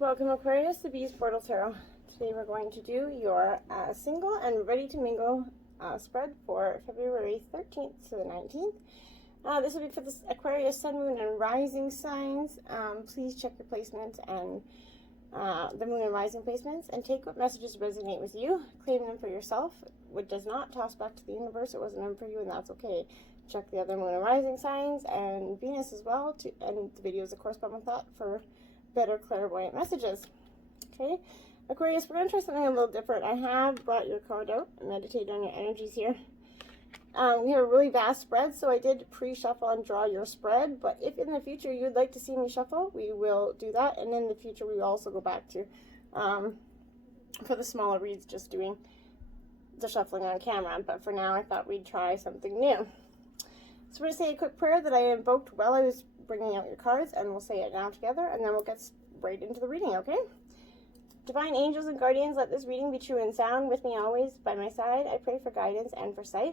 Welcome Aquarius, the Bees Portal Tarot. Today we're going to do your single and ready to mingle spread for February 13th to the 19th. This will be for the Aquarius, Sun, Moon, and Rising signs. Please check your placements and the Moon and Rising placements and take what messages resonate with you. Claim them for yourself. What does not, toss back to the universe. It wasn't meant for you and that's okay. Check the other Moon and Rising signs and Venus as well, and the videos that correspond with that for better clairvoyant messages. Okay, Aquarius, we're going to try something a little different. I have brought your card out and meditated on your energies here. We have a really vast spread, so I did pre-shuffle and draw your spread, but if in the future you'd like to see me shuffle, we will do that, and in the future we will also go back to, for the smaller reads, just doing the shuffling on camera, but for now I thought we'd try something new. So we're going to say a quick prayer that I invoked while I was bringing out your cards, and we'll say it now together, and then we'll get right into the reading, okay? Divine angels and guardians, let this reading be true and sound. With me always, by my side, I pray for guidance and for sight.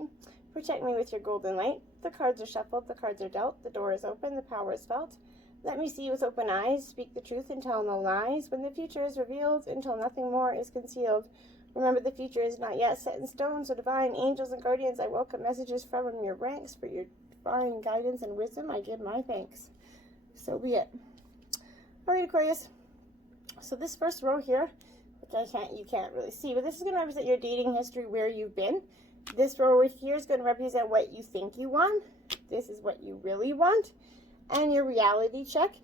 Protect me with your golden light. The cards are shuffled, the cards are dealt, the door is open, the power is felt. Let me see with open eyes, speak the truth and tell no lies. When the future is revealed, until nothing more is concealed. Remember, the future is not yet set in stone, so divine angels and guardians, I welcome messages from your ranks. For your divine guidance and wisdom, I give my thanks. So be it. All right, Aquarius. So this first row here, which you can't really see, but this is going to represent your dating history, where you've been. This row right here is going to represent what you think you want. This is what you really want, and your reality check.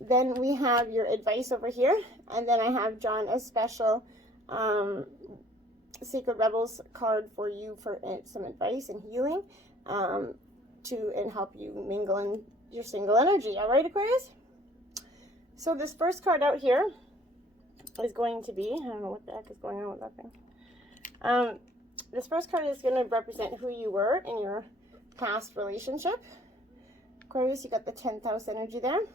Then we have your advice over here, and then I have drawn a special Sacred Rebels card for you for some advice and healing and help you mingle in your single energy. All right, Aquarius? So this first card out here is going to be, I don't know what the heck is going on with that thing. This first card is going to represent who you were in your past relationship. Aquarius, you got the 10th house energy there.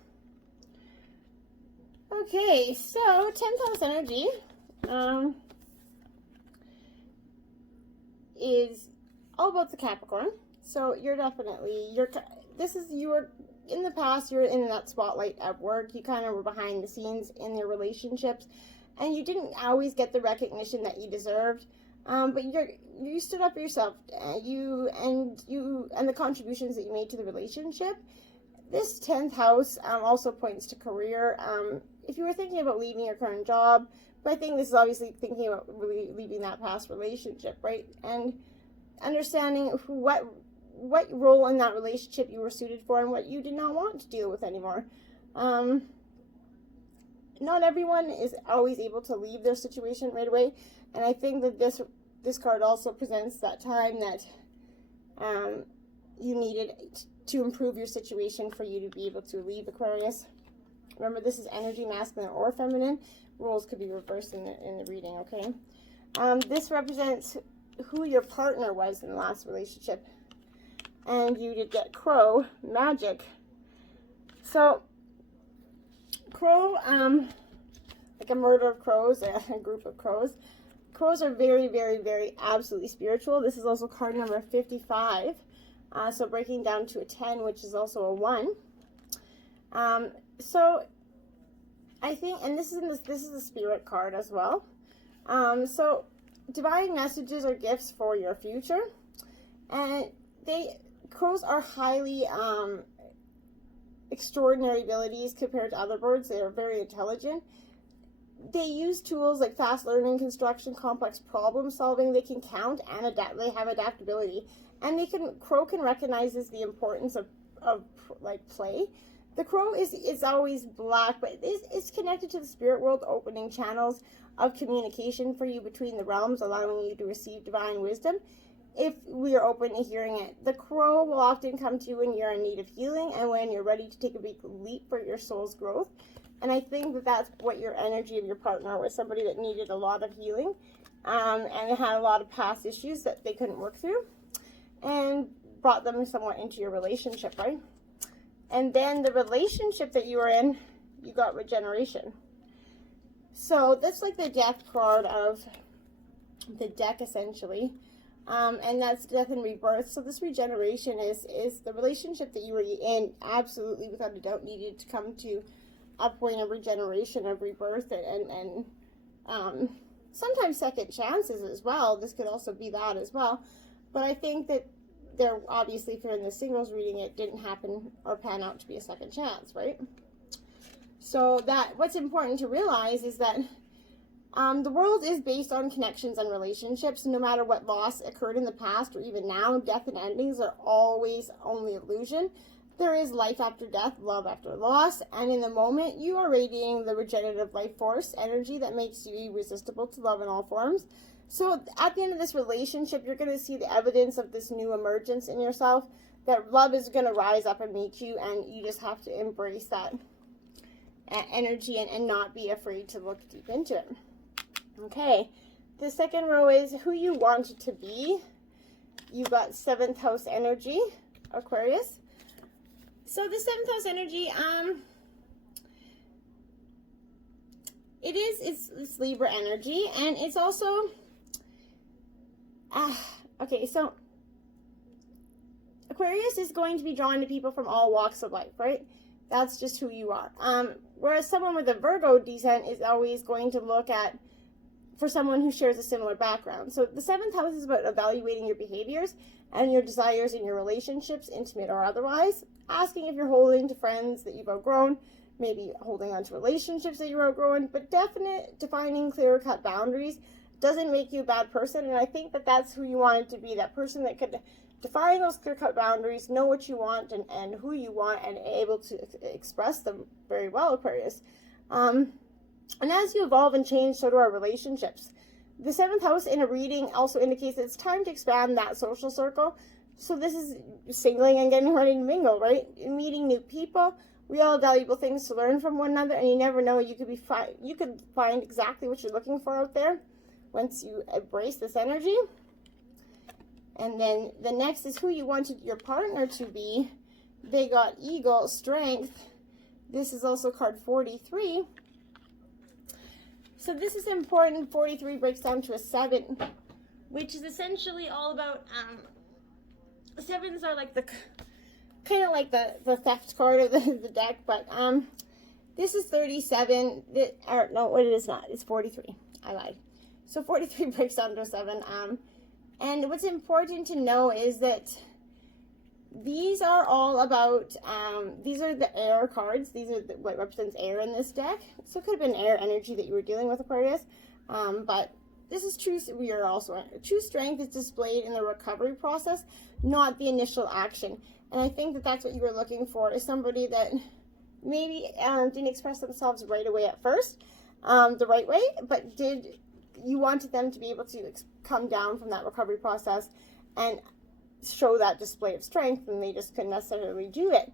Okay, so 10th house energy is all about the Capricorn. So you're definitely, in the past, you're in that spotlight at work. You kind of were behind the scenes in your relationships, and you didn't always get the recognition that you deserved. But you stood up for yourself, and the contributions that you made to the relationship. This 10th house also points to career. If you were thinking about leaving your current job, but I think this is obviously thinking about really leaving that past relationship, right? And understanding what role in that relationship you were suited for and what you did not want to deal with anymore. Not everyone is always able to leave their situation right away, and I think that this card also presents that time that you needed to improve your situation for you to be able to leave, Aquarius. Remember, this is energy, masculine or feminine. Roles could be reversed in the reading, okay? This represents who your partner was in the last relationship. And you did get crow magic. So crow, like a murder of crows, a group of crows. Crows are very, very, very absolutely spiritual. This is also card number 55. So breaking down to a 10, which is also a 1. So I think, and this is a spirit card as well. So divine messages or gifts for your future, and crows are highly extraordinary abilities compared to other birds. They are very intelligent. They use tools like fast learning, construction, complex problem solving. They can count and adapt. They have adaptability, and crow can recognize the importance of like play. The crow is always black, but it's connected to the spirit world, opening channels of communication for you between the realms, allowing you to receive divine wisdom. If we are open to hearing it, the crow will often come to you when you're in need of healing and when you're ready to take a big leap for your soul's growth. And I think that that's what your energy of your partner was, somebody that needed a lot of healing and had a lot of past issues that they couldn't work through, and brought them somewhat into your relationship, right? And then the relationship that you were in, you got regeneration. So that's like the death card of the deck, essentially. And that's death and rebirth. So this regeneration is the relationship that you were in, absolutely without a doubt needed to come to a point of regeneration, of rebirth, and sometimes second chances as well. This could also be that as well. But I think that there, obviously, if you're in the singles reading, it didn't happen or pan out to be a second chance, right? So that what's important to realize is that the world is based on connections and relationships. No matter what loss occurred in the past or even now, death and endings are always only illusion. There is life after death, love after loss, and in the moment, you are radiating the regenerative life force energy that makes you irresistible to love in all forms. So at the end of this relationship, you're going to see the evidence of this new emergence in yourself, that love is going to rise up and meet you, and you just have to embrace that energy and not be afraid to look deep into it. Okay, the second row is who you want it to be. You got 7th house energy, Aquarius. So the 7th house energy, it's Libra energy, and it's also, okay, so Aquarius is going to be drawn to people from all walks of life, right? That's just who you are. Whereas someone with a Virgo descent is always going to look at, for someone who shares a similar background. So the 7th house is about evaluating your behaviors and your desires in your relationships, intimate or otherwise, asking if you're holding to friends that you've outgrown, maybe holding on to relationships that you're outgrowing, but defining clear-cut boundaries doesn't make you a bad person, and I think that that's who you wanted to be, that person that could define those clear-cut boundaries, know what you want and who you want, and able to express them very well, Aquarius. And as you evolve and change, so do our relationships. The 7th house in a reading also indicates that it's time to expand that social circle. So this is singling and getting ready to mingle, right? Meeting new people. We all have valuable things to learn from one another, and you never know, you could find exactly what you're looking for out there once you embrace this energy. And then the next is who you wanted your partner to be. They got Eagle, Strength. This is also card 43. So this is important. 43 breaks down to a 7, which is essentially all about, 7s are like the, kind of like the theft card of the deck, but this is 37, no, what it is not, it's 43, I lied. So 43 breaks down to a 7, and what's important to know is that these are all about, these are the air cards. These are what represents air in this deck. So it could have been air energy that you were dealing with, Aquarius. But this is true. We are also, true strength is displayed in the recovery process, not the initial action. And I think that that's what you were looking for, is somebody that maybe didn't express themselves right away at first, the right way, but you wanted them to be able to come down from that recovery process and show that display of strength, and they just couldn't necessarily do it.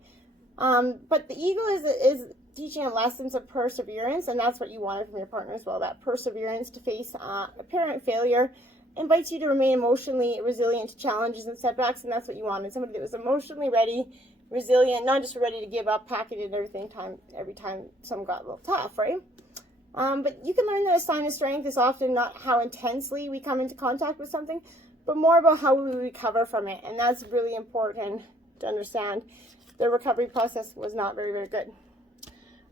But the Eagle is teaching lessons of perseverance, and that's what you wanted from your partner as well. That perseverance to face apparent failure invites you to remain emotionally resilient to challenges and setbacks, and that's what you wanted. Somebody that was emotionally ready, resilient, not just ready to give up, pack it in every time something got a little tough, right? But you can learn that a sign of strength is often not how intensely we come into contact with something, but more about how we recover from it. And that's really important to understand. The recovery process was not very, very good.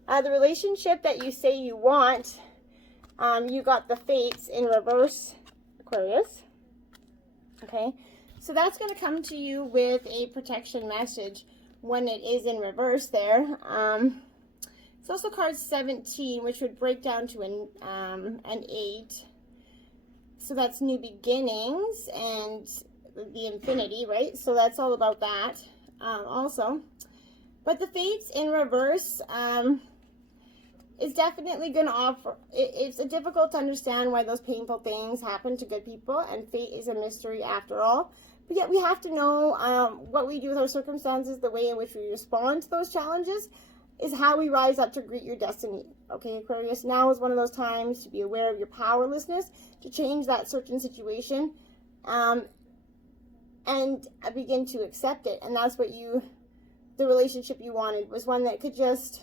The relationship that you say you want, you got the Fates in reverse, Aquarius. Okay, so that's going to come to you with a protection message when it is in reverse there. It's also card 17, which would break down to an 8. So that's new beginnings and the infinity, right? So that's all about that also. But the Fates in reverse is definitely going to offer, it's difficult to understand why those painful things happen to good people, and fate is a mystery after all. But yet we have to know what we do with our circumstances, the way in which we respond to those challenges, is how we rise up to greet your destiny. Okay, Aquarius, now is one of those times to be aware of your powerlessness, to change that certain situation, and begin to accept it. And that's what the relationship you wanted was one that could just,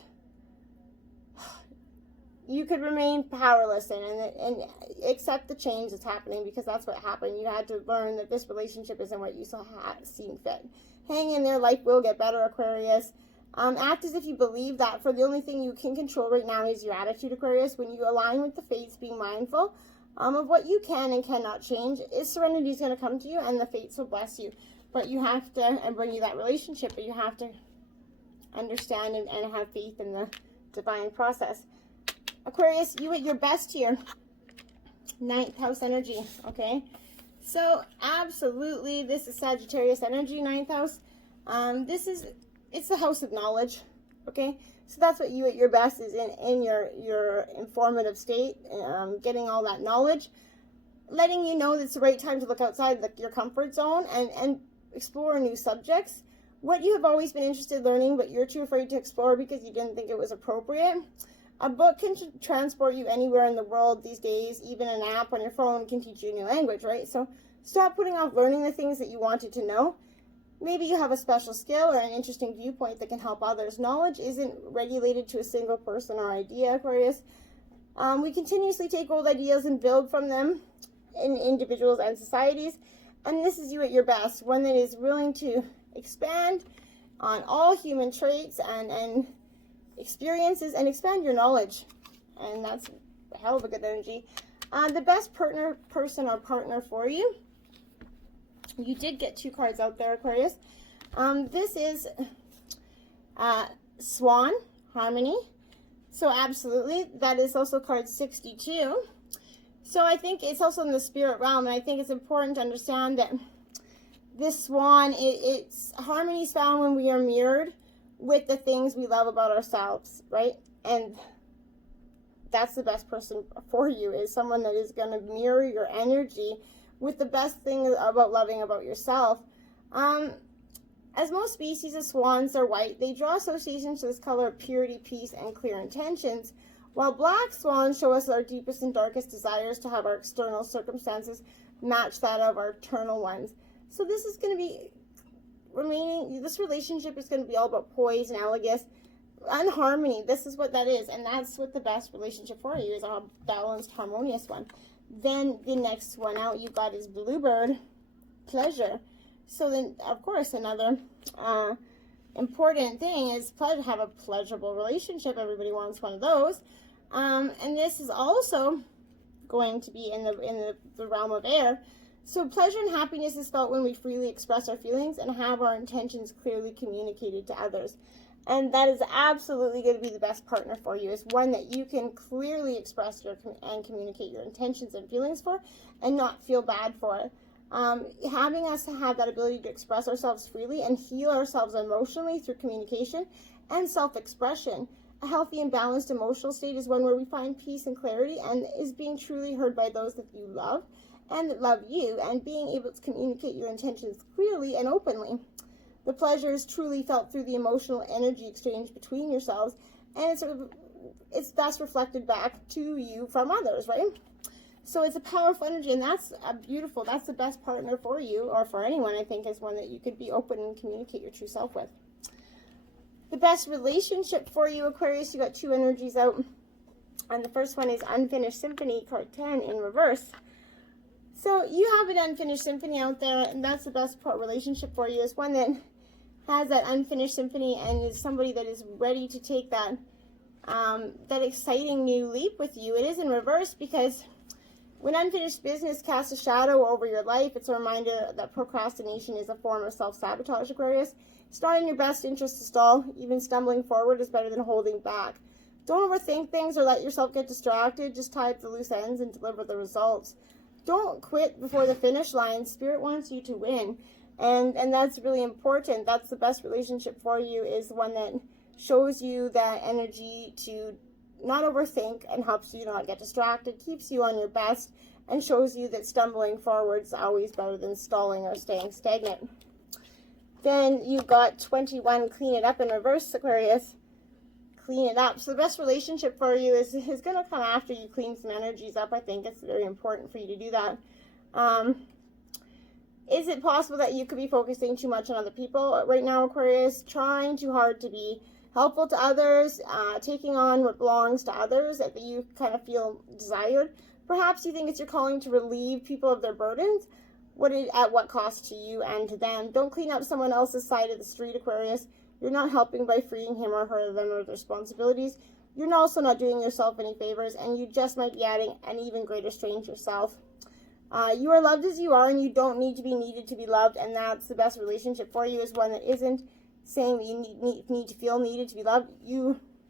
you could remain powerless and accept the change that's happening, because that's what happened. You had to learn that this relationship isn't what you saw seeing fit. Hang in there, life will get better, Aquarius. Act as if you believe that, for the only thing you can control right now is your attitude, Aquarius. When you align with the fates, being mindful of what you can and cannot change, serenity is going to come to you, and the fates will bless you. But you have to, and bring you that relationship, but you have to understand and have faith in the divine process. Aquarius, you at your best here. 9th house energy, okay? So, absolutely, this is Sagittarius energy, 9th house. It's the house of knowledge, okay? So that's what you at your best is in your informative state, getting all that knowledge, letting you know that it's the right time to look outside your comfort zone and explore new subjects. What you have always been interested in learning, but you're too afraid to explore because you didn't think it was appropriate. A book can transport you anywhere in the world these days. Even an app on your phone can teach you a new language, right? So stop putting off learning the things that you wanted to know. Maybe you have a special skill or an interesting viewpoint that can help others. Knowledge isn't regulated to a single person or idea, Aquarius. We continuously take old ideas and build from them in individuals and societies. And this is you at your best, one that is willing to expand on all human traits and experiences and expand your knowledge. And that's a hell of a good energy. The best person or partner for you. You did get 2 cards out there, Aquarius. This is Swan, Harmony. So absolutely, that is also card 62. So I think it's also in the spirit realm, and I think it's important to understand that this swan, it's harmony is found when we are mirrored with the things we love about ourselves, right? And that's the best person for you, is someone that is going to mirror your energy with the best thing about loving about yourself. As most species of swans are white, they draw associations to this color of purity, peace, and clear intentions, while black swans show us our deepest and darkest desires to have our external circumstances match that of our internal ones. So this is going to be this relationship is going to be all about poise and elegance and harmony. This is what that is, and that's what the best relationship for you is, a balanced, harmonious one. Then the next one out you got is Bluebird, pleasure. So then, of course, another important thing is have a pleasurable relationship. Everybody wants one of those. And this is also going to be in the realm of air. So pleasure and happiness is felt when we freely express our feelings and have our intentions clearly communicated to others. And that is absolutely going to be the best partner for you, is one that you can clearly express and communicate your intentions and feelings for and not feel bad for it. Having us to have that ability to express ourselves freely and heal ourselves emotionally through communication and self-expression. A healthy and balanced emotional state is one where we find peace and clarity and is being truly heard by those that you love and that love you, and being able to communicate your intentions clearly and openly. The pleasure is truly felt through the emotional energy exchange between yourselves, and that's reflected back to you from others, right? So it's a powerful energy, and that's the best partner for you, or for anyone, I think, is one that you could be open and communicate your true self with. The best relationship for you, Aquarius, you got 2 energies out, and the first one is Unfinished Symphony, card 10 in reverse. So you have an unfinished symphony out there, and that's the best relationship for you, is one that has that unfinished symphony and is somebody that is ready to take that exciting new leap with you. It is in reverse because when unfinished business casts a shadow over your life, it's a reminder that procrastination is a form of self-sabotage, Aquarius. It's not in your best interest to stall. Even stumbling forward is better than holding back. Don't overthink things or let yourself get distracted. Just tie up the loose ends and deliver the results. Don't quit before the finish line. Spirit wants you to win. And that's really important. That's the best relationship for you, is one that shows you that energy to not overthink and helps you not get distracted, keeps you on your best, and shows you that stumbling forward is always better than stalling or staying stagnant. Then you got 21, clean it up in reverse, Aquarius. Clean it up. So the best relationship for you is going to come after you clean some energies up. I think it's very important for you to do that. Is it possible that you could be focusing too much on other people right now, Aquarius? Trying too hard to be helpful to others, taking on what belongs to others that you kind of feel desired. Perhaps you think it's your calling to relieve people of their burdens. At what cost to you and to them? Don't clean up someone else's side of the street, Aquarius. You're not helping by freeing him or her of them of responsibilities. You're also not doing yourself any favors, and you just might be adding an even greater strain to yourself. You are loved as you are, and you don't need to be needed to be loved, and that's the best relationship for you, is one that isn't saying that you need to feel needed to be loved.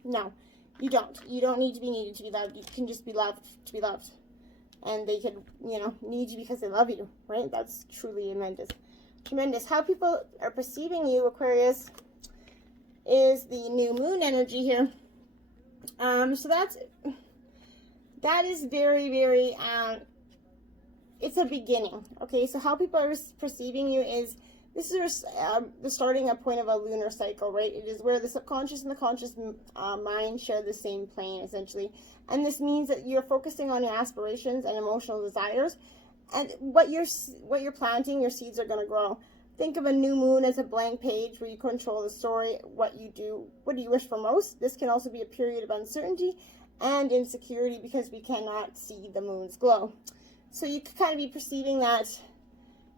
No, you don't. You don't need to be needed to be loved. You can just be loved to be loved. And they could, need you because they love you, right? That's truly tremendous. How people are perceiving you, Aquarius, is the new moon energy here. So that is very, very, it's a beginning, okay? So how people are perceiving you is, this is the starting a point of a lunar cycle, right? It is where the subconscious and the conscious mind share the same plane, essentially. And this means that you're focusing on your aspirations and emotional desires, and what you're planting, your seeds are going to grow. Think of a new moon as a blank page where you control the story, what do you wish for most. This can also be a period of uncertainty and insecurity because we cannot see the moon's glow. So you could kind of be perceiving that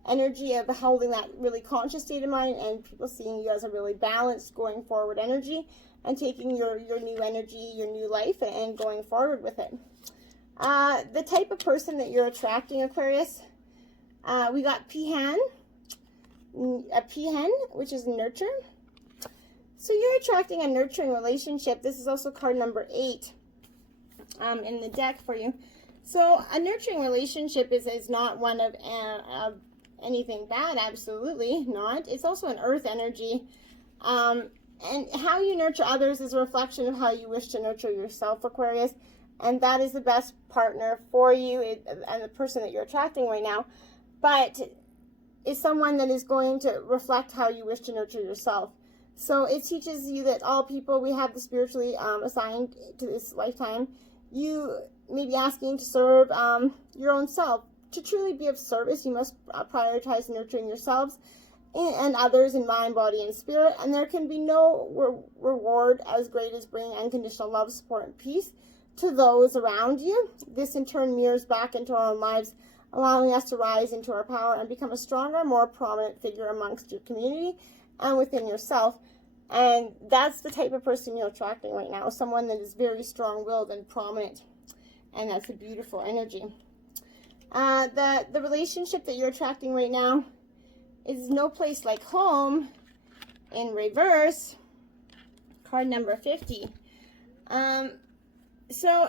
energy of holding that really conscious state of mind, and people seeing you as a really balanced going forward energy, and taking your new energy, your new life, and going forward with it. The type of person that you're attracting, Aquarius, we got peahen, which is nurture. So you're attracting a nurturing relationship. This is also card number 8 in the deck for you. So a nurturing relationship is not one of anything bad, absolutely not. It's also an earth energy. And how you nurture others is a reflection of how you wish to nurture yourself, Aquarius. And that is the best partner for you and the person that you're attracting right now. But it's someone that is going to reflect how you wish to nurture yourself. So it teaches you that all people, we have the spiritually assigned to this lifetime. You may be asking to serve your own self. To truly be of service, you must prioritize nurturing yourselves and others in mind, body, and spirit. And there can be no reward as great as bringing unconditional love, support, and peace to those around you. This in turn mirrors back into our own lives, allowing us to rise into our power and become a stronger, more prominent figure amongst your community and within yourself. And that's the type of person you're attracting right now, someone that is very strong-willed and prominent. And that's a beautiful energy. The relationship that you're attracting right now is no place like home in reverse, card number 50. So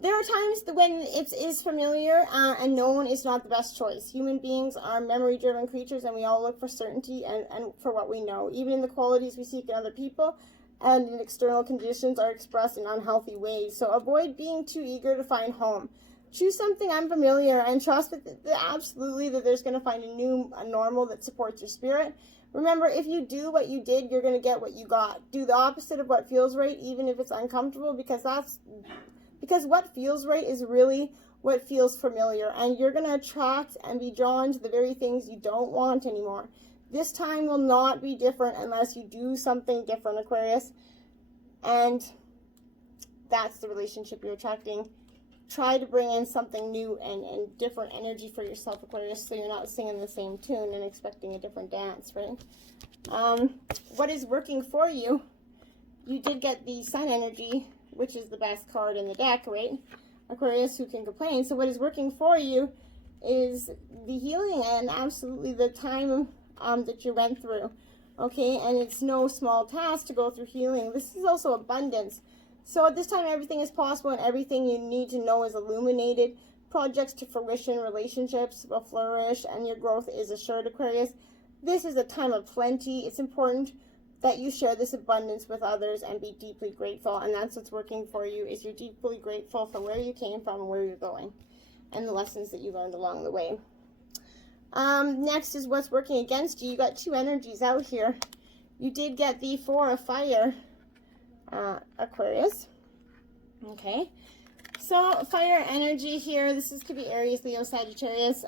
there are times when it is familiar and known is not the best choice. Human beings are memory-driven creatures, and we all look for certainty and for what we know. Even in the qualities we seek in other people and in external conditions are expressed in unhealthy ways. So avoid being too eager to find home. Choose something unfamiliar and trust that absolutely that there's going to find a normal that supports your spirit. Remember, if you do what you did, you're going to get what you got. Do the opposite of what feels right, even if it's uncomfortable, because what feels right is really what feels familiar, and you're going to attract and be drawn to the very things you don't want anymore. This time will not be different unless you do something different, Aquarius. And that's the relationship you're attracting. Try to bring in something new and different energy for yourself, Aquarius, so you're not singing the same tune and expecting a different dance, right? What is working for you? You did get the Sun energy, which is the best card in the deck, right? Aquarius, who can complain? So what is working for you is the healing and absolutely the time that you went through, okay? And it's no small task to go through healing. This is also abundance. So at this time, everything is possible and everything you need to know is illuminated. Projects to fruition, relationships will flourish, and your growth is assured, Aquarius. This is a time of plenty. It's important that you share this abundance with others and be deeply grateful. And that's what's working for you, is you're deeply grateful for where you came from and where you're going and the lessons that you learned along the way. Next is what's working against you. You got two energies out here. You did get the Four of Fire, Aquarius. Okay, so fire energy here. This could be Aries, Leo, Sagittarius.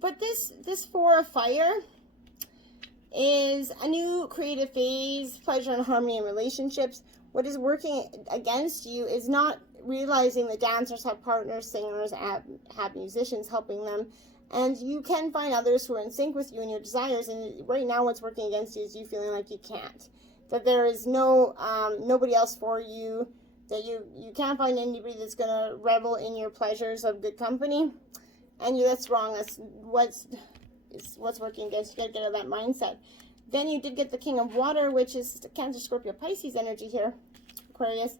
But this Four of Fire is a new creative phase, pleasure and harmony in relationships. What is working against you is not realizing that dancers have partners, singers have musicians helping them, And you can find others who are in sync with you and your desires. And right now what's working against you is you feeling like you can't. That there is nobody else for you. That you can't find anybody that's going to revel in your pleasures of good company. And that's wrong. That's what's working against you. You got to get out of that mindset. Then you did get the King of Water, which is Cancer, Scorpio, Pisces energy here, Aquarius.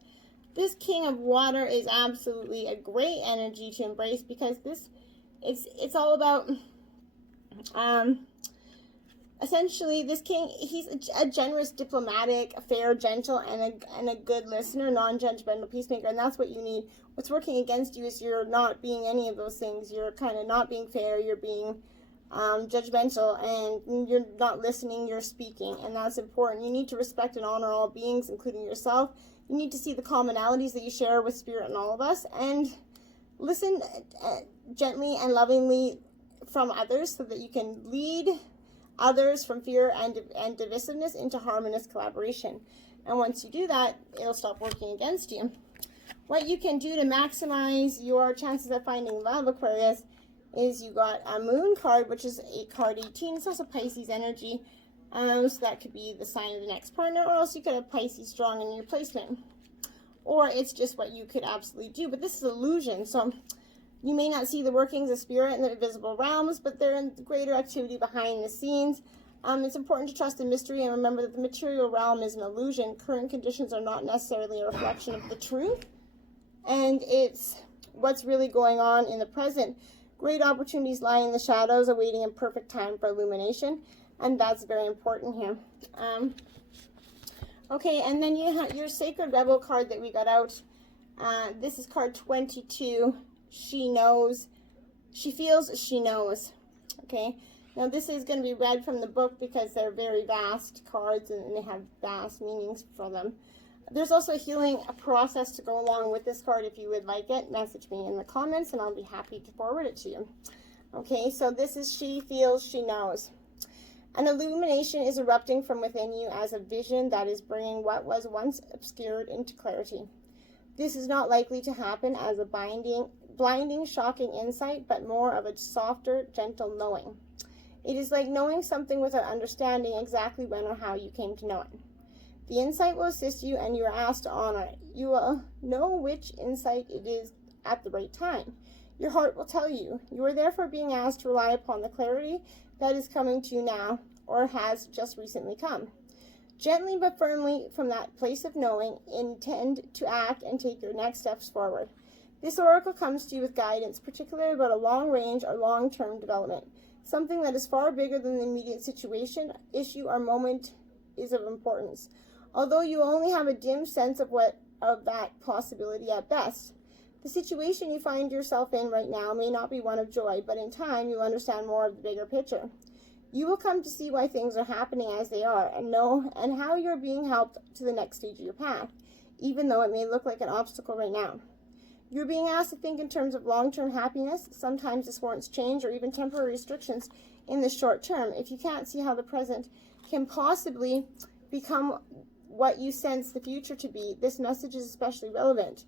This King of Water is absolutely a great energy to embrace, because it's all about essentially this king. He's a generous, diplomatic, fair, gentle, and a good listener, non-judgmental peacemaker, and that's what you need. What's working against you is you're not being any of those things. You're kind of not being fair. You're being judgmental, and you're not listening. You're speaking, and that's important. You need to respect and honor all beings, including yourself. You need to see the commonalities that you share with Spirit and all of us, and listen gently and lovingly from others, so that you can lead others from fear and divisiveness into harmonious collaboration. And once you do that, it'll stop working against you. What you can do to maximize your chances of finding love, Aquarius, is you got a Moon card, which is a card 18. It's also Pisces energy. So that could be the sign of the next partner, or else you could have Pisces strong in your placement. Or it's just what you could absolutely do. But this is illusion, so you may not see the workings of Spirit in the visible realms, but they're in greater activity behind the scenes. It's important to trust in mystery and remember that the material realm is an illusion. Current conditions are not necessarily a reflection of the truth, and it's what's really going on in the present. Great opportunities lie in the shadows, awaiting a perfect time for illumination, and that's very important here. Okay, and then you have your Sacred Rebel card that we got out. This is card 22. She knows, she feels, she knows. Okay, now this is going to be read from the book because they're very vast cards and they have vast meanings for them. There's also a healing process to go along with this card. If you would like it, message me in the comments and I'll be happy to forward it to you. Okay, so this is she feels, she knows. An illumination is erupting from within you as a vision that is bringing what was once obscured into clarity. This is not likely to happen as a blinding, shocking insight, but more of a softer, gentle knowing. It is like knowing something without understanding exactly when or how you came to know it. The insight will assist you, and you are asked to honor it. You will know which insight it is at the right time. Your heart will tell you. You are therefore being asked to rely upon the clarity that is coming to you now, or has just recently come. Gently but firmly from that place of knowing, intend to act and take your next steps forward. This oracle comes to you with guidance, particularly about a long-range or long-term development. Something that is far bigger than the immediate situation, issue, or moment is of importance. Although you only have a dim sense of that possibility at best. The situation you find yourself in right now may not be one of joy, but in time you'll understand more of the bigger picture. You will come to see why things are happening as they are, and how you're being helped to the next stage of your path, even though it may look like an obstacle right now. You're being asked to think in terms of long-term happiness. Sometimes this warrants change or even temporary restrictions in the short term. If you can't see how the present can possibly become what you sense the future to be, this message is especially relevant.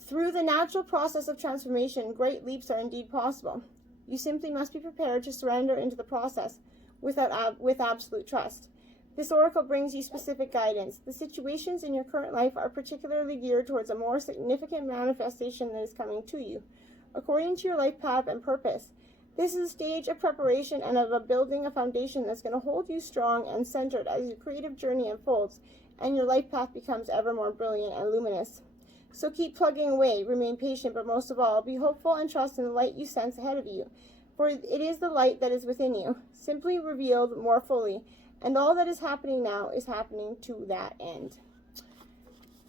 Through the natural process of transformation, great leaps are indeed possible. You simply must be prepared to surrender into the process with absolute trust. This oracle brings you specific guidance. The situations in your current life are particularly geared towards a more significant manifestation that is coming to you, according to your life path and purpose. This is a stage of preparation and of building a foundation that's going to hold you strong and centered as your creative journey unfolds and your life path becomes ever more brilliant and luminous. So keep plugging away, remain patient, but most of all, be hopeful and trust in the light you sense ahead of you. For it is the light that is within you, simply revealed more fully, and all that is happening now is happening to that end.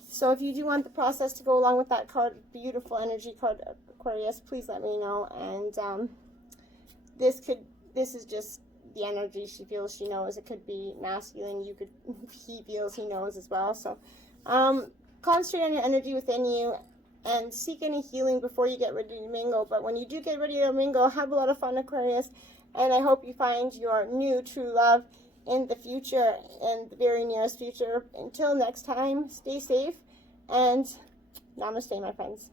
So if you do want the process to go along with that card, beautiful energy card, Aquarius, please let me know. And this is just the energy she feels, she knows. It could be masculine, he feels, he knows as well. So concentrate on your energy within you and seek any healing before you get ready to mingle. But when you do get ready to mingle, have a lot of fun, Aquarius. And I hope you find your new true love in the future, in the very nearest future. Until next time, stay safe and namaste, my friends.